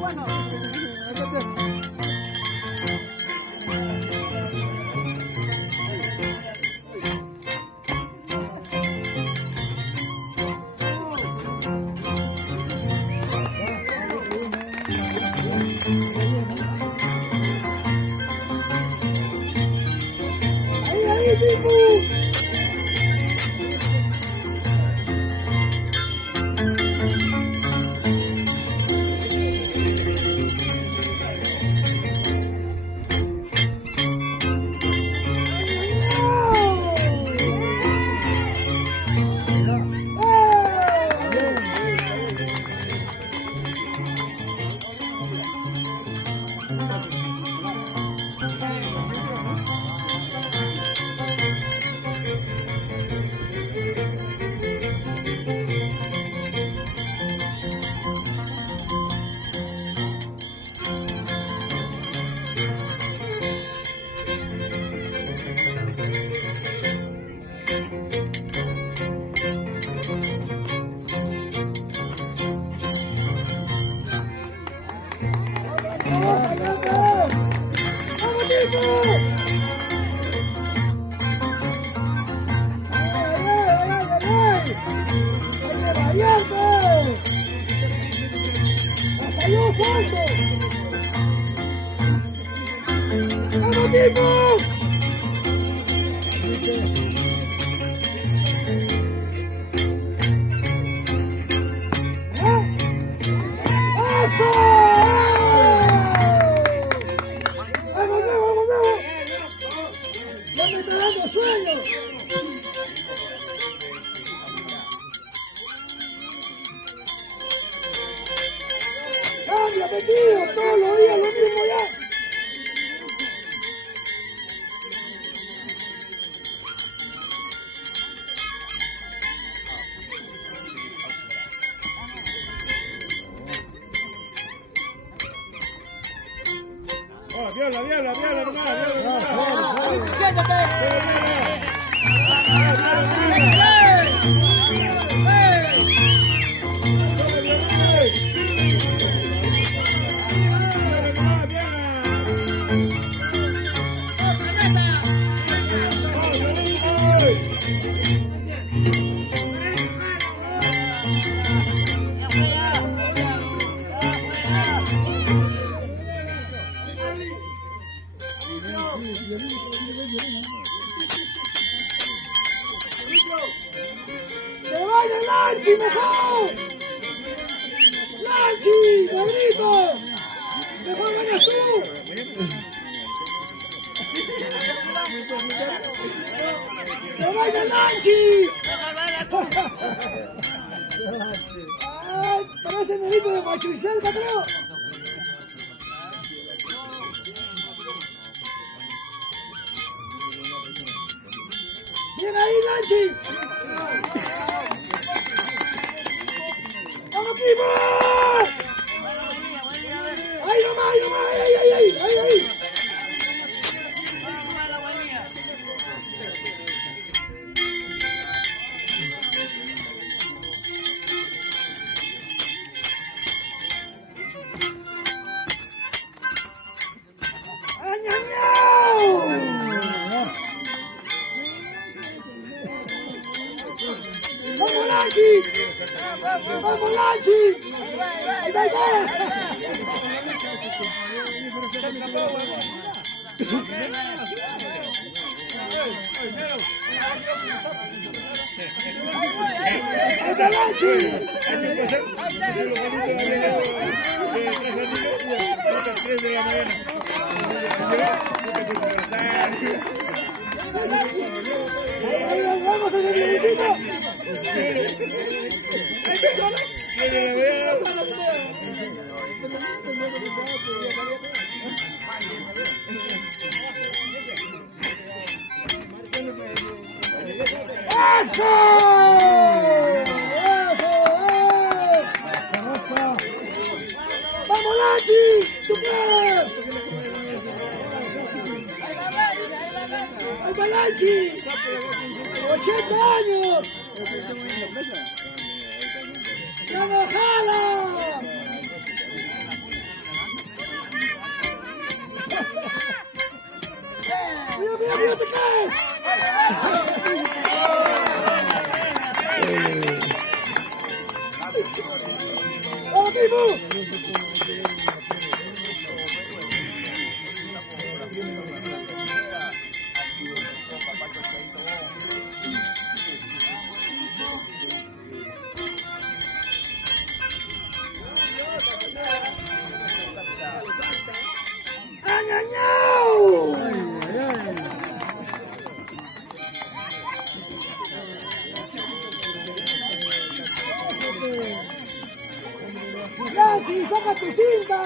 Bueno, ¡Adiós, Alto! ¡Vamos, equipo! ¡Eso! ¡Vamos, vamos, vamos! ¡Ya me está dando sueño! ¡Cambia, metido! ¡Todos los días lo mismo ya! Viola, viola, viola, hermano, ¡Siéntate! ¡Se vaya Lanchi, mejor! ¡Lanchi, bonito! ¡Mejor ganas tú! ¡Se vaya Lanchi! ¡Ay, parece nerito de Machuicelca, creo! ¡Bien ahí, Lanchi! ¡Vamos, equipo! ¡Ahí nomás, ahí nomás! ¡Ahí! ¡Vamos, Lanchi! ¡Vamos, Lanchi! ¡Ahí va! ¡Ahí está Lanchi! ¡Vamos, señor Luisito! ¡Eso! ¡Vamos, Lanchi! ¡Tú puedes! ¡Ahí va Lanchi! ¡80 años! ¡Ya no jala! ¡Mira, te caes! ¡Vamos, equipo! ¡Lanchi, saca tu cinta!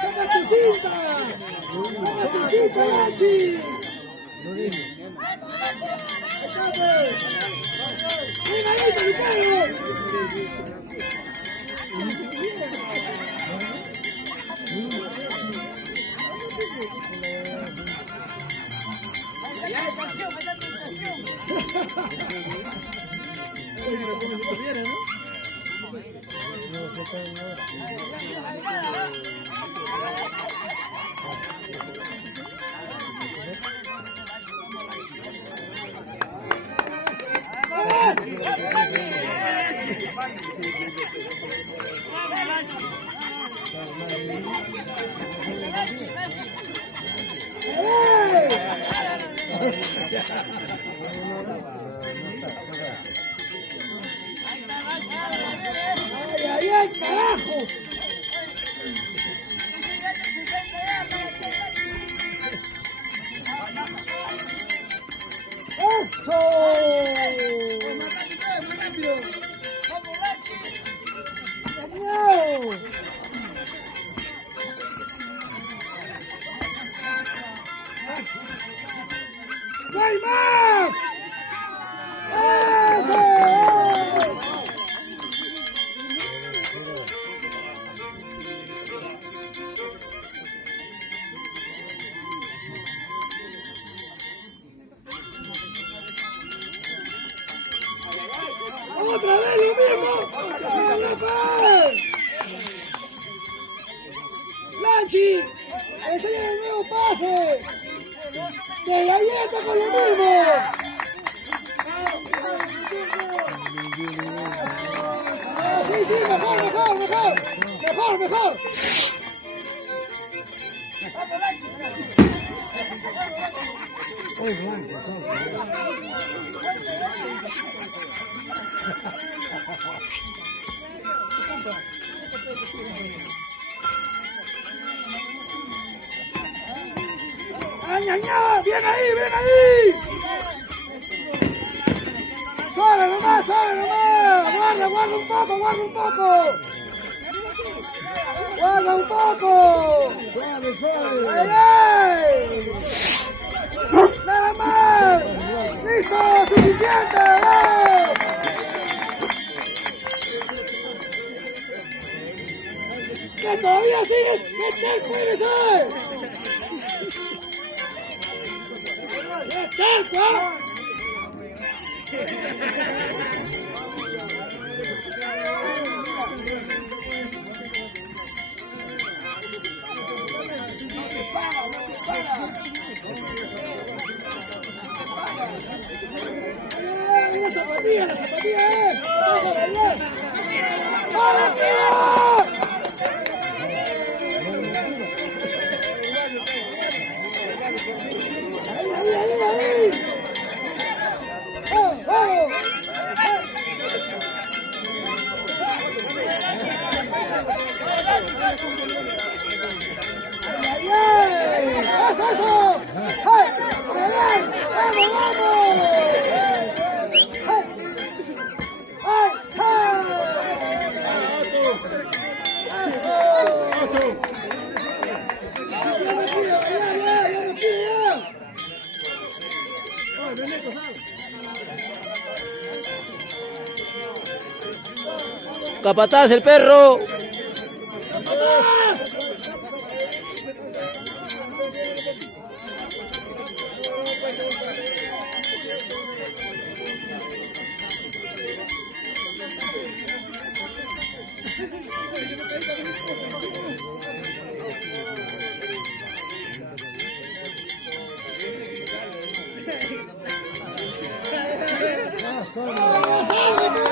¡Saca tu cinta! ¡Saca tu cinta, Lanchi! ¡Venga, ahí, Ricardo! ¡Vamos! Ay, ay, carajo. ¡No hay más! ¡Eso! ¡Otra vez lo mismo! ¡Lanchi! ¡Enseña el nuevo pase! ¡Que galleta con lo mismo! Sí, sí, mejor, mejor, mejor. Mejor, mejor. ¡Añañá! ¡Bien ahí, bien ahí! ¡Suave nomás, suave nomás! ¡Guarda, guarda un poco, guarda un poco! ¡Guarda un poco! ¡Suave, suave! ¡Ay, ay! ¡Nada más! ¡Listo! ¡Suficiente! ¡Vamos! ¡Que todavía sigues! ¿Qué tal puede ser? ¡Qué tal, Juan! La zapatilla, ¡vamos, tío! Ahí, ahí, ahí, ahí. ¡Vamos, vamos! ¡Ay, ay! ¡Eso, eso! ¡Ay, ay, ay! ¡Vamos, vamos! ¡Ay, ay! ¡Eso! ¡Ya me pido, ya me pido! Capataz, el perro. ¡Capataz! ¡Vamos, ábrete!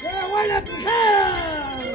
¡Qué buena pijada!